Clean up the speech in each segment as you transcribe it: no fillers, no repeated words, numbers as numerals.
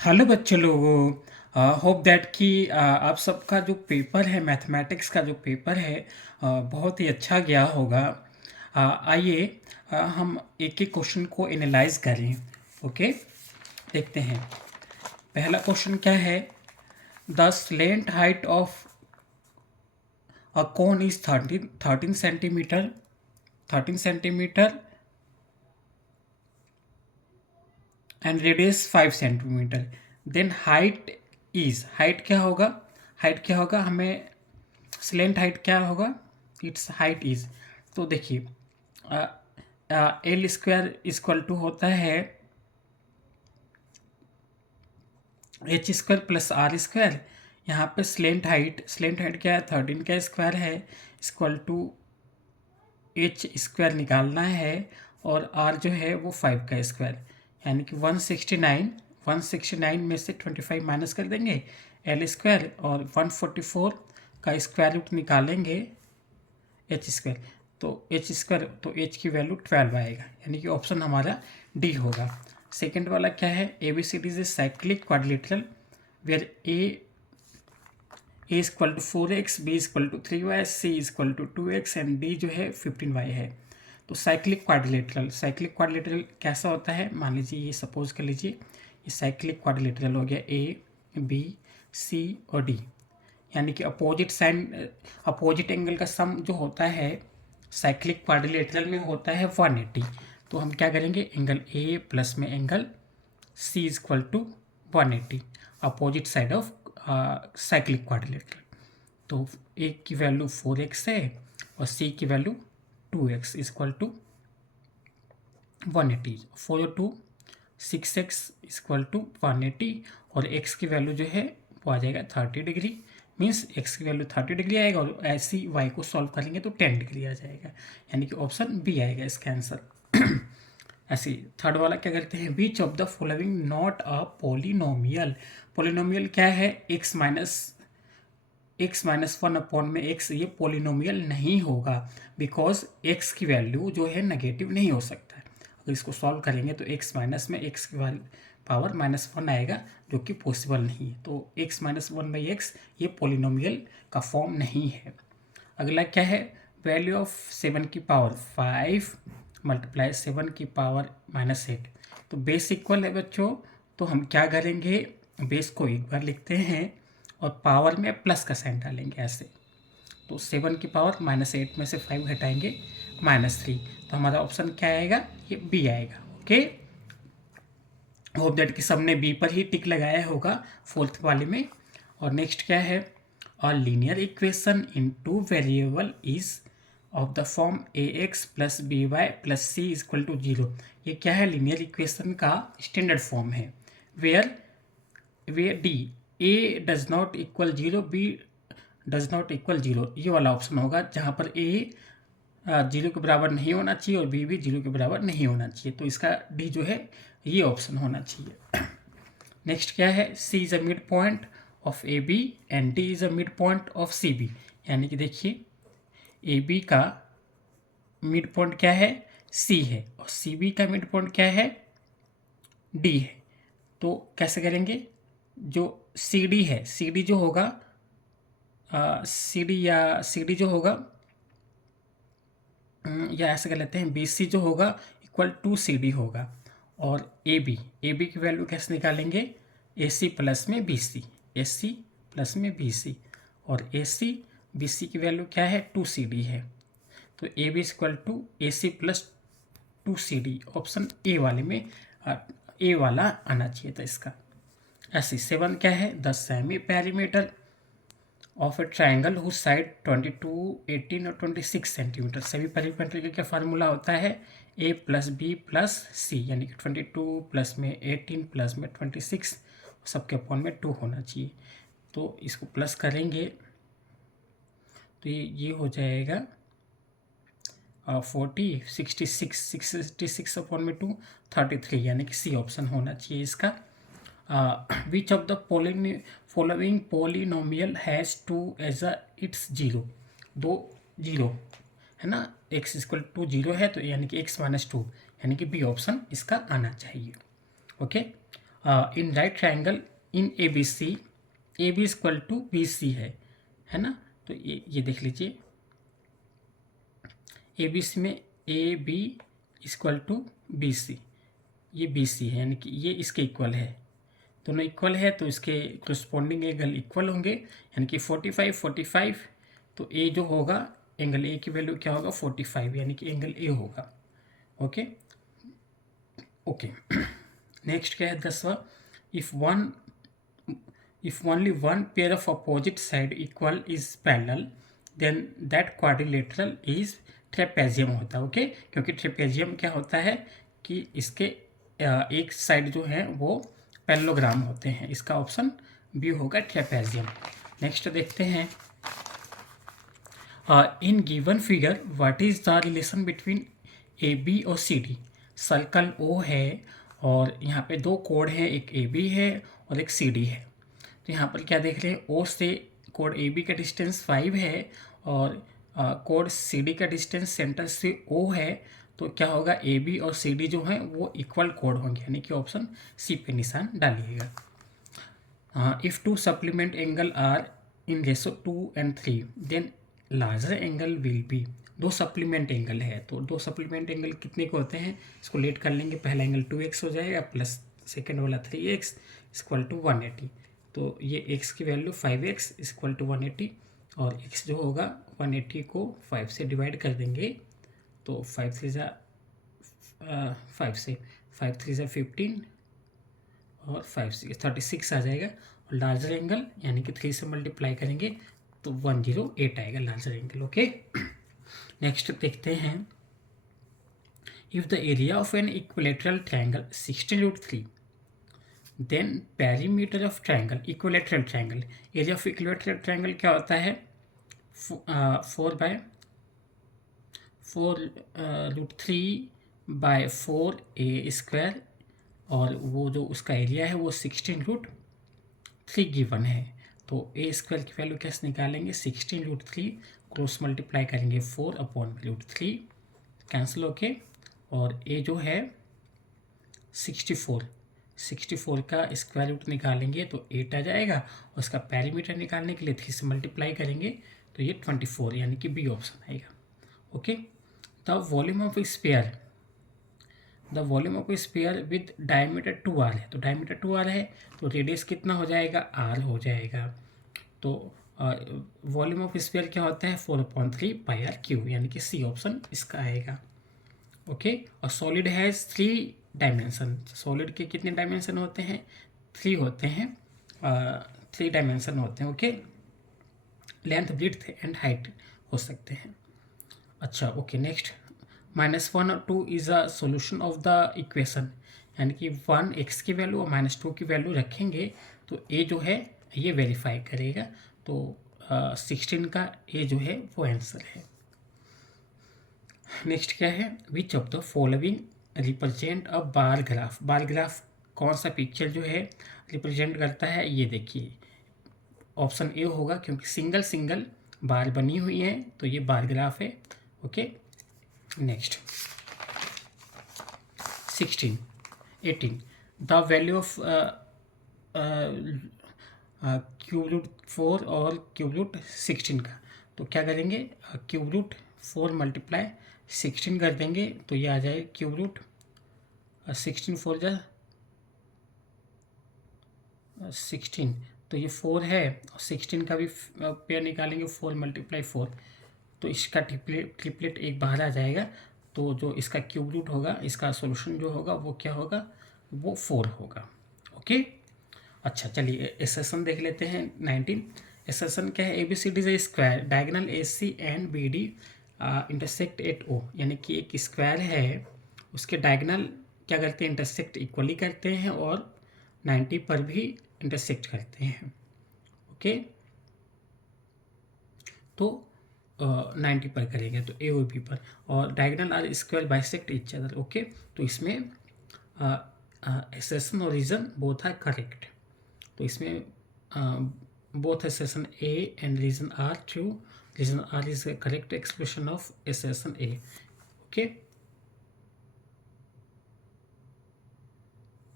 Hello बच्चे लोगों, hope that कि आप सबका जो पेपर है मैथमेटिक्स का जो पेपर है बहुत ही अच्छा गया होगा। आइए हम एक एक क्वेश्चन को एनालाइज करें। ओके, देखते हैं। पहला क्वेश्चन क्या है। The slant height of a cone is 13 centimetre 13 centimetre and radius 5 centimetre. Then height क्या होगा। हाइट क्या होगा हमें, स्लेंट हाइट क्या होगा, इट्स हाइट इज। तो देखिए एल स्क्वायर इक्वल टू होता है H square plus R square. यहाँ पे स्लेंट हाइट क्या है, 13 का स्क्वायर है, इक्वल टू एच स्क्वायर निकालना है, और आर जो है वो 5 का स्क्वायर, यानी कि 169 में से 25 माइनस कर देंगे एल स्क्वायर, और 144 का स्क्वायर रूट निकालेंगे एच स्क्वायर। तो एच की वैल्यू 12 आएगा, यानी कि ऑप्शन हमारा डी होगा। सेकेंड वाला क्या है, A B C D is cyclic quadrilateral where A equal to 4x, B equal to 3y, C equal to 2x and D जो है 15y है। तो साइक्लिक क्वाड्रिलेटरल कैसा होता है, मान लीजिए ये सपोज कर लीजिए ये साइक्लिक क्वाड्रिलेटरल हो गया ए बी सी और डी, यानी कि अपोजिट एंगल का सम जो होता है साइक्लिक क्वाड्रिलेटरल में होता है 180। तो हम क्या करेंगे, एंगल ए प्लस में angle C is equal to 180, opposite side of cyclic quadrilateral. तो ए की वैल्यू 4x है और सी की वैल्यू 2x इक्वल टू 180। 4 और 2 6x इक्वल टू 180, और x की वैल्यू जो है वो आ जाएगा 30 डिग्री, मीन्स x की वैल्यू 30 डिग्री आएगा, और ऐसे ही y को सॉल्व करेंगे तो 10 डिग्री आ जाएगा, यानी कि ऑप्शन बी आएगा इसका आंसर। ऐसे थर्ड वाला क्या करते हैं, विच of the following not a polynomial. Polynomial क्या है, x-1 अपॉन में x, ये पोलिनोमियल नहीं होगा, बिकॉज x की वैल्यू जो है नेगेटिव नहीं हो सकता है। अगर इसको सॉल्व करेंगे तो x माइनस में x की पावर -1 आएगा, जो कि पॉसिबल नहीं है। तो x-1/x ये पोलिनोमियल का फॉर्म नहीं है। अगला क्या है, वैल्यू ऑफ 7 की पावर 5 मल्टीप्लाई 7 की पावर -8। तो बेस इक्वल है बच्चों, तो हम क्या करेंगे, बेस को एक बार लिखते हैं और पावर में प्लस का साइन डालेंगे ऐसे। तो 7 की पावर -8 में से 5 घटाएंगे -3, तो हमारा ऑप्शन क्या आएगा, ये बी आएगा। ओके, होप दैट कि सबने बी पर ही टिक लगाया होगा फोर्थ वाले में। और नेक्स्ट क्या है, a linear equation in two variable is of the form A X plus B Y plus C equal to 0। ये क्या है, लीनियर इक्वेशन का स्टैंडर्ड फॉर्म है, where D A does not equal 0, B does not equal 0, ये वाला option होगा, जहाँ पर ए 0 के बराबर नहीं होना चाहिए और बी भी 0 के बराबर नहीं होना चाहिए। तो इसका डी जो है ये ऑप्शन होना चाहिए। नेक्स्ट क्या है, C is a mid point of A B and D is a mid point of C B, यानी कि देखिए ए बी का मिड पॉइंट क्या है, सी है, और सी बी का मिड पॉइंट क्या है, डी है। तो कैसे करेंगे, जो सी डी है, सी डी जो होगा सी डी जो होगा, या ऐसे कर लेते हैं बी सी जो होगा इक्वल टू सी डी होगा, और ए बी की वैल्यू कैसे निकालेंगे, ए सी प्लस में बी सी, ए सी प्लस में बी सी, और ए सी बी सी की वैल्यू क्या है, 2CD है। तो A B equal to A C plus 2CD, option A वाले में ए वाला आना चाहिए था इसका। ऐसे 7 क्या है, the semi perimeter of a triangle whose side 22, 18 और 26 सेंटीमीटर। सेमी पेरीमीटर का क्या फार्मूला होता है, ए प्लस बी प्लस सी, यानी कि 22 प्लस में 18 प्लस में 26, सबके अपॉन में 2 होना चाहिए। तो इसको प्लस करेंगे तो ये हो जाएगा 66 अपॉन में 2 33, यानी कि सी ऑप्शन होना चाहिए इसका। Which of the following polynomial has 2 as a its 0, 2 0 है ना, x इक्वल टू 0 है, तो यानी कि x -2, यानी कि बी ऑप्शन इसका आना चाहिए। Okay, in right triangle in A B C, A B equal to B C है ना। तो ये देख लीजिए, ए बी सी में A B equal to B C, ये बी सी है, यानी कि ये इसके इक्वल है, दोनों इक्वल है तो इसके करस्पॉन्डिंग एंगल इक्वल होंगे, यानी कि 45 45। तो ए जो होगा, एंगल ए की वैल्यू क्या होगा 45, यानी कि एंगल ए होगा। Okay okay. नेक्स्ट क्या है 10वां, if only one pair of opposite side equal is parallel then that quadrilateral is trapezium होता है। ओके, क्योंकि ट्रेपेजियम क्या होता है कि इसके एक साइड जो है वो पैरेललोग्राम होते हैं, इसका ऑप्शन बी होगा ट्रेपेजियम। नेक्स्ट देखते हैं, in given figure what is the relation between A B और सी डी। सर्कल ओ है और यहाँ पे दो कोड हैं, एक ए बी है और एक सी डी है। तो यहाँ पर क्या देख रहे हैं, ओ से कोड ए बी का डिस्टेंस 5 है और कोड सी डी का डिस्टेंस सेंटर से ओ है। तो क्या होगा, ए बी और सी डी जो हैं वो इक्वल कोड होंगे, यानी कि ऑप्शन सी पे निशान डालिएगा। If two supplement angle are in ratio 2 and 3 then larger angle will be. दो सप्लीमेंट एंगल है, तो दो सप्लीमेंट एंगल कितने को होते हैं, इसको लेट कर लेंगे। पहला एंगल 2x हो जाएगा प्लस सेकेंड वाला 3x इक्वल टू 180। तो ये x की वैल्यू 5x इक्वल टू 180 और x जो होगा 180 को 5 से डिवाइड कर देंगे तो 5 3 ज़ा 5 से 5 3 ज़ा 15 और 5 से 36 आ जाएगा। और लार्जर एंगल यानी कि 3 से मल्टीप्लाई करेंगे तो 108 आएगा लार्जर एंगल। ओके, नेक्स्ट देखते हैं, if the area of an equilateral triangle 16√3 then perimeter of triangle, equilateral triangle, area of equilateral triangle क्या होता है 4/4√3/4a² और वो जो उसका एरिया है वो 16√3 गिवन है। तो a² की वैल्यू कैसे निकालेंगे, 16√3 क्रॉस मल्टीप्लाई करेंगे 4/√3 कैंसिल होके, और a जो है 64 का स्क्वायर रूट निकालेंगे तो 8 आ जाएगा, और उसका पेरीमीटर निकालने के लिए 3 से मल्टीप्लाई करेंगे तो ये 24, यानी कि बी ऑप्शन आएगा। Okay, the volume of sphere, the volume of sphere with diameter 2r है, तो डायमीटर 2r है तो रेडियस कितना हो जाएगा, r हो जाएगा। तो वॉल्यूम ऑफ स्फीयर क्या होता है 4/3πr³, यानी कि सी ऑप्शन इसका आएगा। ओके, और सॉलिड हैज़ 3 डायमेंशन, सॉलिड के कितने डायमेंशन होते हैं, 3 होते हैं, 3 डायमेंशन होते हैं। ओके, लेंथ ब्रीड्थ एंड हाइट हो सकते हैं। अच्छा ओके, नेक्स्ट -1 और 2 is a solution of the equation, यानी कि 1 x की वैल्यू और -2 की वैल्यू रखेंगे तो ए जो है ये वेरीफाई करेगा। तो 16 का ए जो है वो आंसर है। नेक्स्ट क्या है, विच of the following represent a bar graph, bar graph कौन सा पिक्चर जो है रिप्रेजेंट करता है, ये देखिए ऑप्शन ए होगा, क्योंकि सिंगल सिंगल बार बनी हुई है तो ये बार ग्राफ है। Okay, next 18 the value of cube root 4 और क्यूब रूट 16 का, तो क्या करेंगे, क्यूब रूट 4 मल्टीप्लाई 16 कर देंगे तो ये आ जाए क्यूब रूट 16 4 जा 16, तो ये 4 है और 16 का भी पेयर निकालेंगे 4 × 4, तो इसका ट्रिपलेट एक बाहर आ जाएगा। तो जो इसका क्यूब रूट होगा, इसका सॉल्यूशन जो होगा वो क्या होगा, वो 4 होगा। ओके, अच्छा चलिए एसेसन देख लेते हैं। 19 एसेसन क्या है, ABCD is a square diagonal AC and BD intersect at O, यानी कि एक स्क्वायर है उसके डायगोनल क्या करते हैं, इंटरसेक्ट इक्वली करते हैं और 90 पर भी इंटरसेक्ट करते हैं। ओके, तो 90 पर करेंगे तो ए और बी पर, और diagonal are square bisect each other. Okay, तो इसमें एसेसन और रीजन बोथ आर करेक्ट, तो इसमें both assertion A and reason R true, reason R is a correct expression of assertion A. Okay,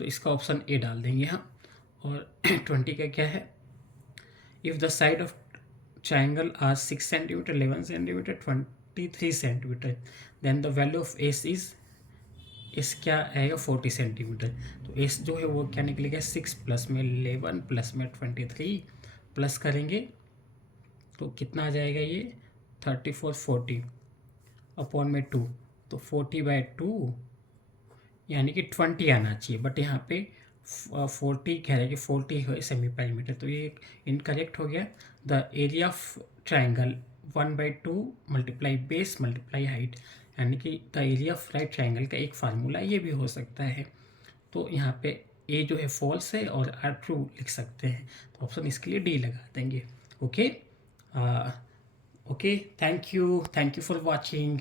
तो इसका ऑप्शन ए डाल देंगे हम। और 20 का क्या है, if the side of triangle are 6 centimeter, 11 centimeter, 23 centimeter, then the value of s is, S क्या आएगा 40 सेंटीमीटर। तो एस जो है वो क्या निकलेगा 6 प्लस में 11 प्लस में 23 प्लस करेंगे तो कितना आ जाएगा ये 34 40 अपॉन में 2, तो 40/2 यानी कि 20 आना चाहिए, बट यहाँ पे 40 कह रहे हैं कि 40 है सेमी पेरीमीटर, तो ये इनकरेक्ट हो गया। The area of triangle 1/2 multiply base multiply height, यानी कि the area of right triangle का एक फार्मूला ये भी हो सकता है। तो यहाँ पे ए जो है फॉल्स है और आर ट्रू लिख सकते हैं, तो ऑप्शन इसके लिए डी लगा देंगे। Okay okay, thank you for watching.